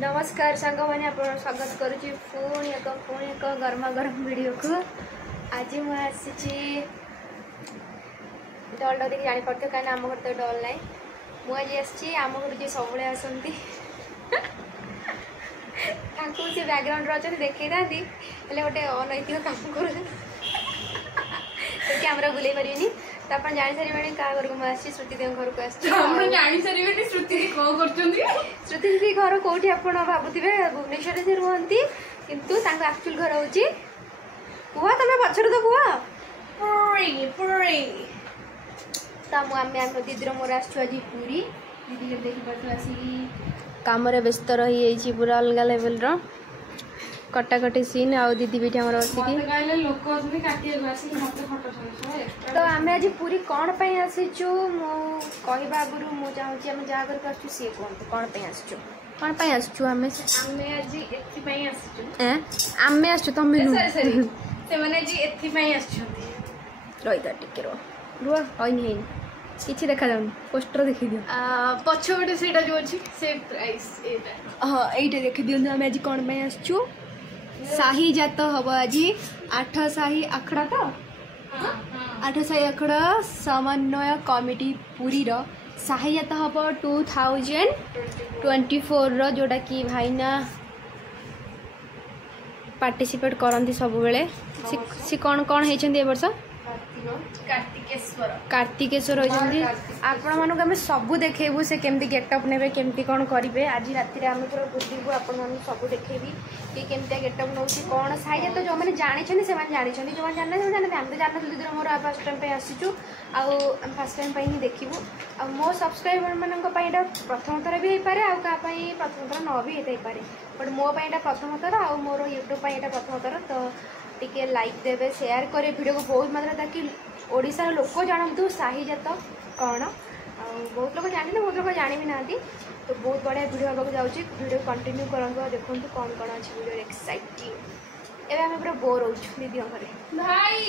नमस्कार सांग मैंने आप स्वागत करुच्ची पुणी एक गरमा गरम वीडियो को। आज मुझे डल डर देखिए जापर कहीं आम घर तो डल ना मुझे आम घर जी सब आसती से बैकग्राउंड अच्छा देखी ना गोटे अनैतिक काम कर कैमरा बुले पारे तो आप जानी सारे क्या घर को मुझे श्रुति दी घर को आनी श्रुति दी घर कौटी आप भावुवे भुवनेश्वर से रुहती किंतु एक्चुअल घर हूँ कुह तुम पचर तो कुह दीदी मोर आज पूरी दीदी देखिए आसिक कम व्यस्त रही पूरा अलग लेवल कटाकटी सीन आ दीदी भी आम तो आम आज पूरी कौन पे आसीचु कहवा आगुरी मुझे आम जहाँ घर को आसु सी कहतु कौन पे आसचु कौन पे आसचु आम आम आसचु तुम रहीता टिके रुह रही किसी देखा जाऊनी पोस्टर देखी दियो पछपटे से जो अच्छी से प्राइस हाँ ये देखी दिखाँ आम आज कौन पे आसचु शाही जात हम आज 8 शाही आखड़ा तो 8 शाही आखड़ा समन्वय कमिटी पूरी शाही जात हम 2024 जोटा कि भाईना पार्टिसिपेट करती सब बेले सी कौन कौन होती ए वर्ष कार्तिकेश्वर होती आपण मानक आम सबू देखेबू से केमती गेटअप ने केमती कौन करेंगे आज राति आम पूरा बुझू आपण मानक सब देखेबी कि केमती गेटअप नौ कौन साइज तो जो मैंने जानते से जानते जो जाना जानते आम तो जान दीदी मोर फर्स्ट टाइम आसीचु आम फर्स्ट टाइम ही देखू आ मो सब्सक्राइबर मान प्रथम थर भी होपे आ प्रथम थर न भी होता है बट मोपाई प्रथम थर आ मोर यूट्यूब प्रथम थर तो टिके लाइक देवे शेयर करे वीडियो को बहुत मात्रा ताकि ओडिशार लोक जानतु शाही जात कौन आ बहुत लोग जानते बहुत लोग जानी भी ना तो बहुत बढ़िया वीडियो हाँ जाऊँगी वीडियो कंटिन्यू करूँ देखो कौन कौन अच्छे वीडियो एक्साइटिंग एवं आम पूरा बोर हो दीदी घरे भाई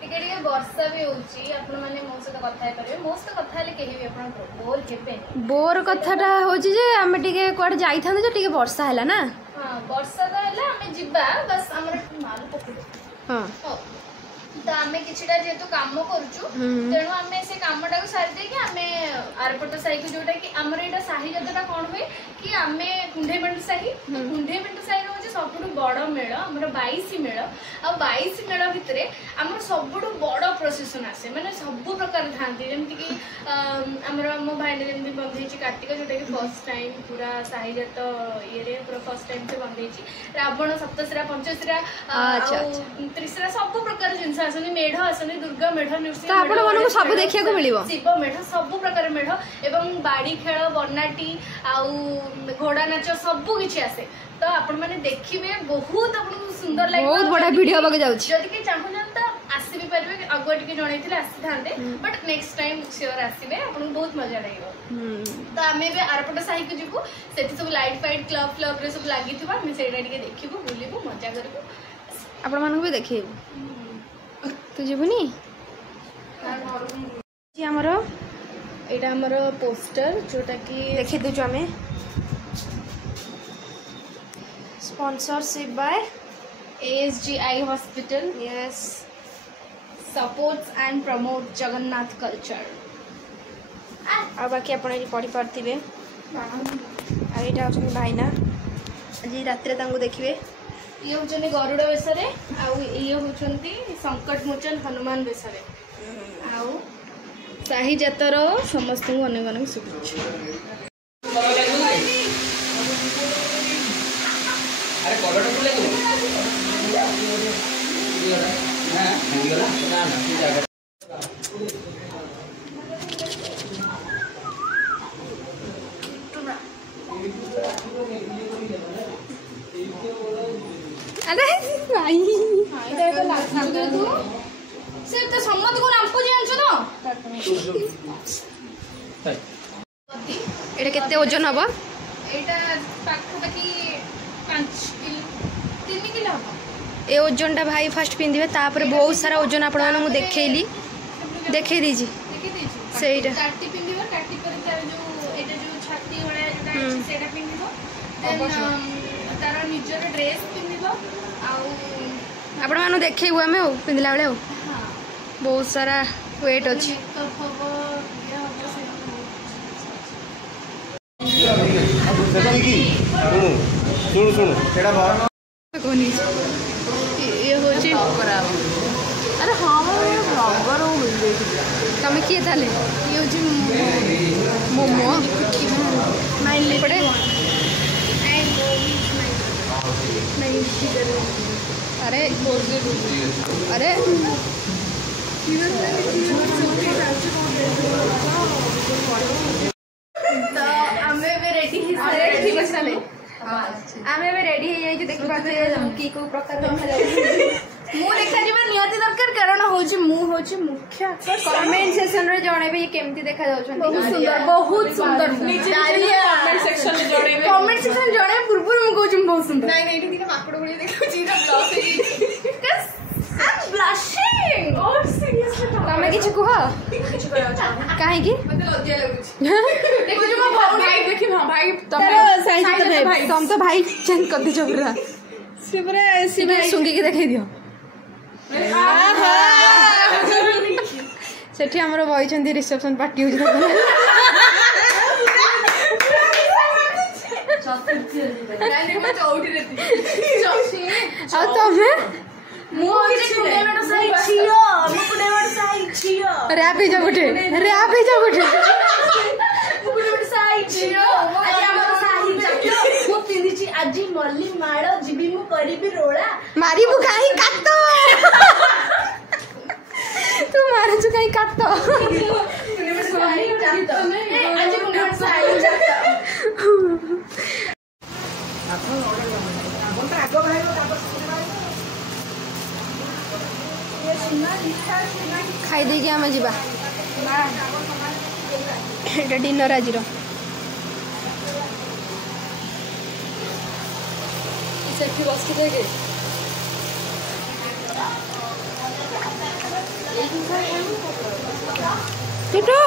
टिके वर्षा भी होची आपण माने मो सहित कथा हे परिबे मो सहित कथा ले केही भी आपण बोर हेबे बोर कथाटा होची जे आमे टिके कोड जाई थांदे जे टिके वर्षा हैला ना हां वर्षा तो हैला आमे जिबा बस हमर माल पकड़ो हां तो आमे किछटा जेतु काम करूछु तेणु आमे से कामटा को सारी दे कि आमे आरपट साही को जोटा कि हमर एटा साही जतटा कोन होय कि आमे कुंढेबंड साही रो जे सबुठु बड़ मेळ हमर 22 मेळ आ 22 मेळ भितरे हमर सबुठु बड़ प्रोसेसन आसे माने सब प्रकार थांती जेमति कि हमर मो भाई ने जेमति बंधेची कार्तिक जोटा कि फर्स्ट टाइम पूरा साही जत ये रे पूरा फर्स्ट टाइम से बंधेची रावण सप्तशिरा पंचशिरा त्रिशिरा सब प्रकार जिंस आसनी मेढ आसनी दुर्गा मेढ नृसिंह आपण मानको सब देखिया को मिलिबो शिव मेढ सब प्रकार मेढ एवं बाड़ी खेल बन्नाटी आउ घोड़ा नाच सब किछि आसे तो आपण माने देखिबे बहुत आपन सुंदर लागे बहुत बड़ा वीडियो बगे जाउछि जदि के चाहू जन त आसी भी परबे अगुआ टिके जणैथिले आसी थांते बट नेक्स्ट टाइम श्योर आसीबे आपन बहुत मजा लागो तो आमे बे आरपट साही को जिबु सेति सब लाइट फाइट क्लब रे सब लागि थिबा हम सेटा टिके देखिबु बुलिबु मजा करबु आपण मानको भी देखिबु तो जिबुनी जी हमरो एटा हमरो पोस्टर जोटा कि देखि दु जो हमें sponsorship by ASGI Hospital yes supports and promotes Jagannath culture आ बाकी आपण ये पढ़ी पारथिबे आ एटा होछन भाईना आज रात्रे तांको देखिबे ये होछन गरुड़ बेसरे आ ये होछन संकट मोचन हनुमान बेसरे आ शाही जातर समस्त को अनेक अनेक शुभेच्छा अरे कलर तो लेगो हां हिंदीला ना ना की जगह अरे भाई इधर तो लाग तू से तो सम्मत को नाम को जानछ तो एटा केते वजन हबो एटा पाखपाखी 5 किलो 3 किलो हम ए ओजनटा भाई फर्स्ट पिंदिबे तापर बहुत सारा ओजन आपण माने मु देखैली देखै दीजी देखि दीजी सेइटा काटी पिंदिबो काटी पर तार निजर ड्रेस पिंधिब आपण मानु देखैबु हमें पिंधला बेले बहुत सारा वेट अछि शुणु शुणु सेटा कोनी ये होची अरे हाँ ब्लॉगर हो गई तमे किए ताले ये होची मोमो माइनली पड़े अरे अरे तो आमे भी रेडी ही सारे ठीक अछि ताले आमे बे रेडी हे जाई देखि पाते की को प्रकार मु देखा जीवा नियति दरकार कारण होची मु होची मुख्य कमेंट सेक्शन रे जणेबे ये केमती देखा जाउछन बहुत सुंदर कमेंट सेक्शन रे जणे पूर्व मु कहूची बहुत सुंदर नहीं नहीं ठीक है माकड़ गुड़ी देखो जीरा ब्लॉक है आई एम ब्लशिंग और सीरियसली तमे किछ कुह काहे की मते लज्जा लागुछ देखो जो मैं भाई देखि हां भाई तमे साइज तो भाई तुम तो भाई चेंज कर दे पूरा सिबरे सुंगी के देखाई दियो सेठी हमर बइछंती रिसेप्शन पार्टी होछ नहीं मैं चौड़ी रहती आ तमे मु होची कुडेवड साई छियो मु कुडेवड साई छियो रैप ही जा गुटे कुडेवड साई छियो आज हमर साई छियो मु पिंदिची आजी मल्ली माळो जिबी मु करिबी रोळा मारी बु काई काटतो तू मारे छु काई काटतो साई जातो आज कुडेवड साई जातो खाई दे के आमे जीवा एटा डिनर आजिरो सेठी बस के देखे टिटू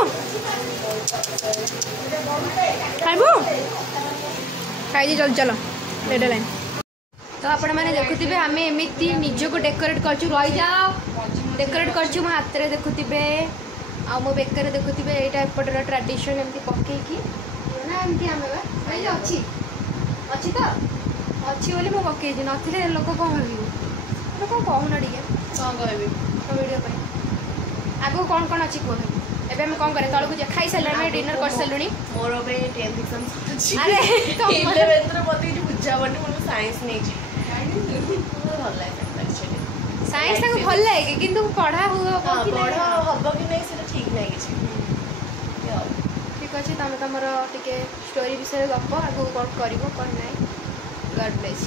खाइबो खाई दे चलो रेड लाइन तो आपण मैंने देखुवे आम एमती निज को डेकोरेट कर रही जाओ डेकोरेट कर हाथ में देखुवे आ मो बेकर देखुवे यहाँ एपटर ट्रेडिशन एमती पकईकी ना एमती आम अच्छी अच्छी तो अच्छी बोली मुझे पकई नथिले लोक कौन भाव कौन कहूना टे कौन कहबी वीडियो आगू कौन कौन अच्छी कह एबे हम कौन करे तलकू खाई सारे डिनर कर सारे मोर बे टेंशन अरे इले बेतर पति जो बुझा बनी मन साइंस नहीं छी भल लागे साइंस तक भल लगे किंतु पढ़ा हुआ पढ़ा हबो कि नहीं सेटा ठीक नहीं किछि ठीक अच्छे तुम तुम टे स्टोरी विषय गप आगू कौन कर कौन ना गॉड ब्लेस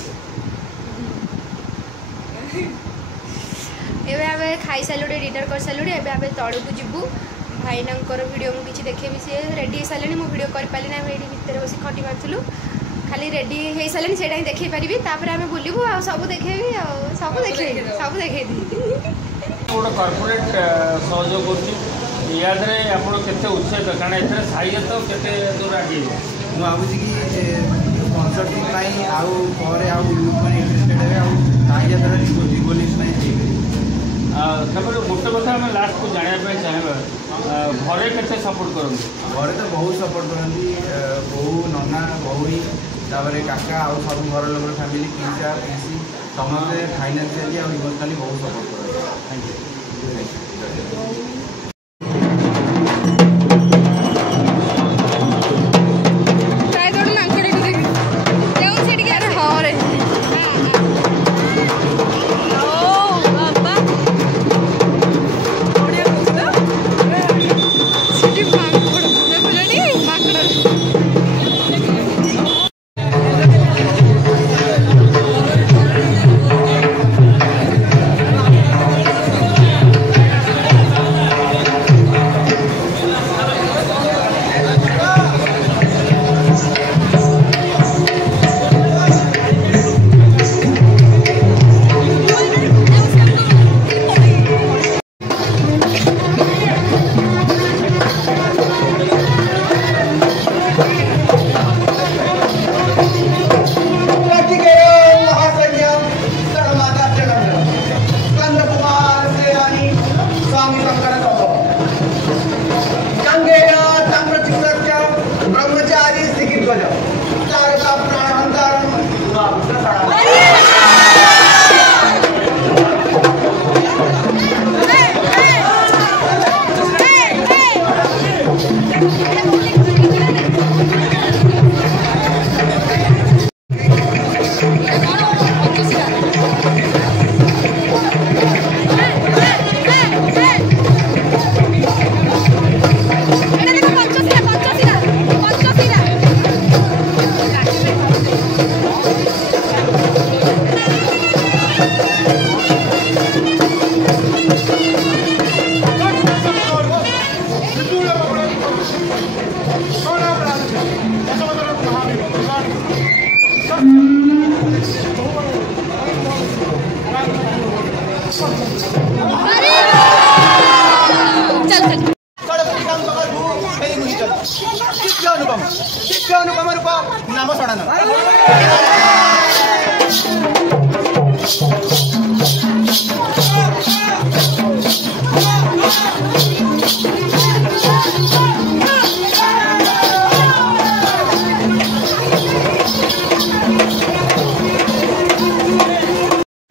एबे आबे खाई सारे डिनर कर सारे एबे आबे तलू जीवु भाईनांकर वीडियो मुझे देखेबी सी रेडी हो सारे मुझे वीडियो कर पारे ना ये भितर बस खटी मारूँ खाली रेडी हो सारे से देखे पारि आम बुलू आ सब देखेबी सब देखे गोटे कॉर्पोरेट सहयोग करुद्रे आप उत्साहित कारण ए साइज तो केते दूर आगे ମୁଁ ଭାବୁଛି କି ସ୍ପନ୍ସରସିପ୍ ପାଇଁ ଆଉ ପରେ ଆଉ ଲୋକମାନେ ଇଣ୍ଟରେଷ୍ଟେଡ୍ ହେବେ ଆଉ ତାହିଆ ଦ୍ୱାରା ରିଭଲ୍ୟୁସନ୍ ପାଇଁ ତାପରେ ଗୋଟେ କଥା ଆମେ ଲାଷ୍ଟକୁ ଜାଣିବା ପାଇଁ ଚାହିଁବା ଘରେ କେତେ ସପୋର୍ଟ କରନ୍ତି ଘରେ ତ ବହୁତ ସପୋର୍ଟ କରନ୍ତି ବୋଉ ନନା ଭଉଣୀ ତାପରେ କାକା ଆଉ ସବୁ ଘର ଲୋକର ଫ୍ୟାମିଲି ପିଇସା ପିଇସି ସମସ୍ତେ ଫାଇନାନ୍ସିଆଲି ଆଉ ଇମୋସନାଲି ବହୁତ ସପୋର୍ଟ କରନ୍ତି ଥ୍ୟାଙ୍କ ୟୁ अनुपम रूप नाम षडानन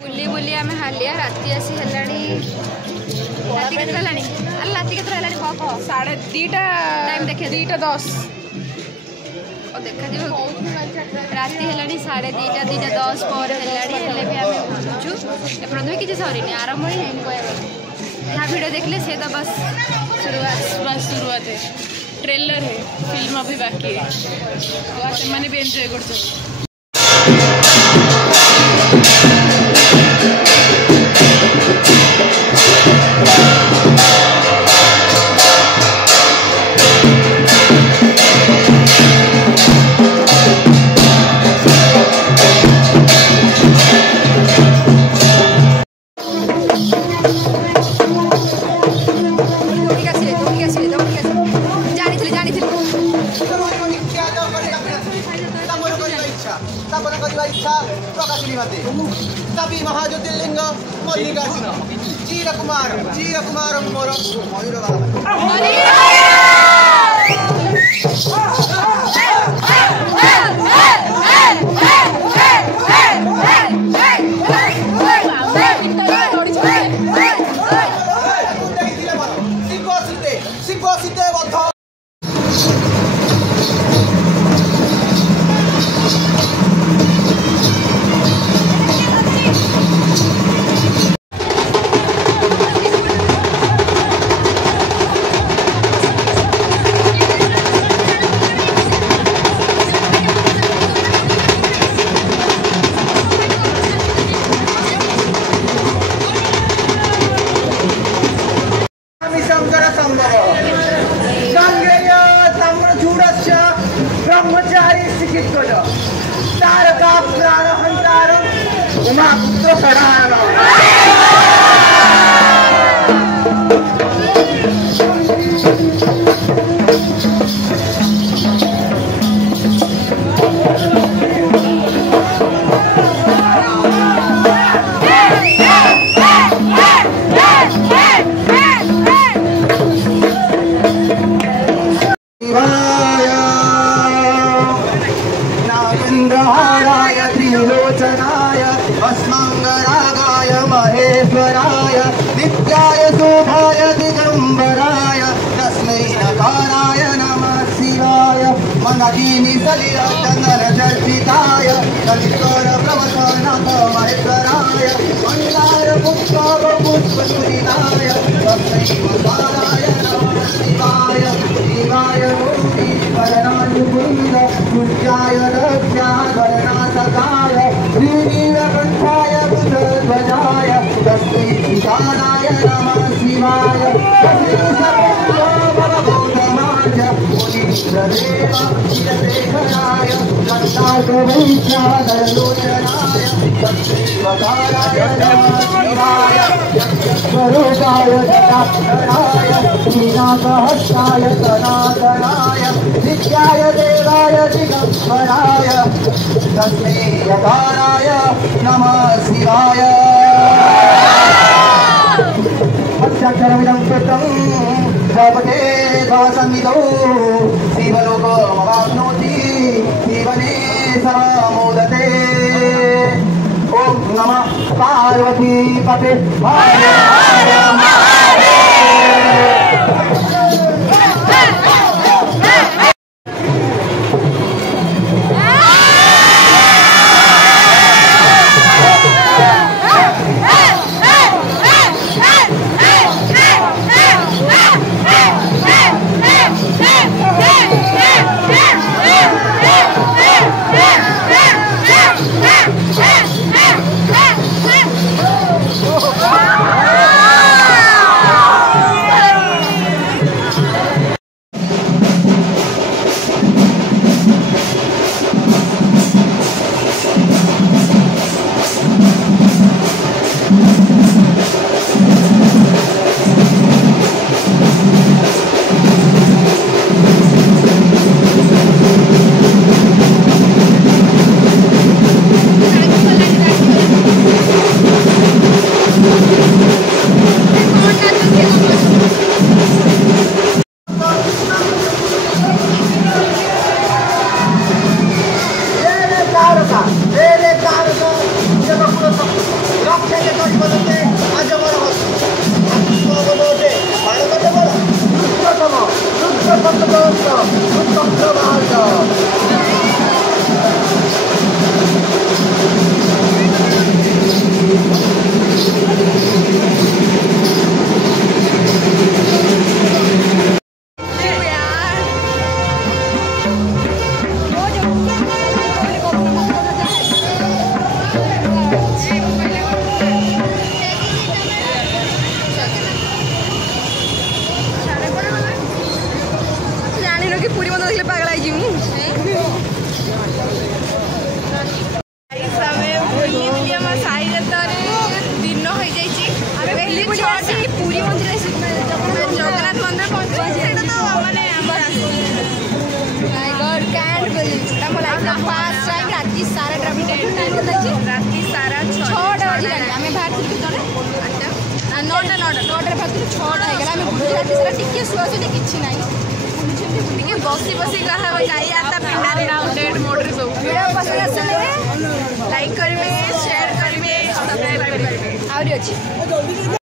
बुली बुली आम हालिया राति आसी राति के साढ़े 2टा टाइम देखिए 2:10 देखा राति है साढ़े 2टा 2:10 पर है भी आम बुझुचु एपर्त भी किसी सरीनी आरंभ ही नहीं कह जहाँ वीडियो देखले से तो बस शुरुआत है ट्रेलर है फिल्म अभी बाकी है से मैंने भी एंजॉय कर महाज्योतिर्लिंग मल्लिकार्जुन चीर कुमार मोर मयूर ब्रह्मचारी चिकित्सक तारका प्राण हंतार उमा पुत्र सडान त्रिलोचनाय अस्मंगरागाय महेश्वराय नित्याय शोभाय दिगंबराय तस्मै नकाराय नमः शिवाय मनदीनि सलिल चंदन चर्चिताय कविकर प्रवचनाथ महेश्वराय मंदार पुष्प पुष्पसुरिताय तस्मै नकाराय नमः शिवाय शिवाय वरणानुकुंद पूज्याय दक्षाधरनाथकाय श्रीनीलकण्ठाय बुधध्वजाय तस्मै ईशानाय नमः शिवाय मुनीन्द्रदेव शिरशेखराय दत्ताकवैश्याधरलोचनाय तस्मै नमः शिवाय स्वरूपाय जटाक्षराय श्रीनाथहस्ताय सनातनाय नित्याय देवाय दिगंबराय तस्मै यकाराय नमः शिवाय अक्षरमिदं कृतं जपते दासन्निधौ शिवलोकमवाप्नोति शिवने समोदते ॐ नमः पार्वती पते हर हर महादेव ପୁରୀ ମନ୍ଦିର ଦେଖିଲେ ପାଗଳ ହେଇଛି ମୁଁ। ଦିନ ହେଇଯାଇଛି ଆମେ ବୁଲି ବୁଲି ଆସି ପୁରୀ ମନ୍ଦିର ଜଗନ୍ନାଥ ମନ୍ଦିର ପହଞ୍ଚିଲେ ସେଇଟା ତ ମାନେ ଆମର ଫାର୍ଷ୍ଟ ଟାଇମ୍ ରାତି ସାରା ଟ୍ରାଭେଲ୍ ରାତି ସାରା 6ଟା ବାଜିଲାଣି ଆମେ ବାହାରିଥିଲୁ କେତେବେଳେ 9ଟାରେ ବାହାରିଥିଲୁ 6ଟା ହେଇଗଲା ଆମେ ବୁଲି ରାତି ସାରା ଟିକେ ଶୁଆଶୁଇ କିଛି ନାହିଁ ଟିକେ ବସି ବସି ଗାଇ ଆତା ପିଣ୍ଡାରେ ଡେଟ୍ ମୋଡ଼ରେ ସବୁ ଭିଡ଼ିଓ ପସନ୍ଦ ଆସିଲେ ଲାଇକ୍ କରିବେ ସେୟାର କରିବେ ସବସ୍କ୍ରାଇବ୍ କରିବେ ଆହୁରି ଅଛି।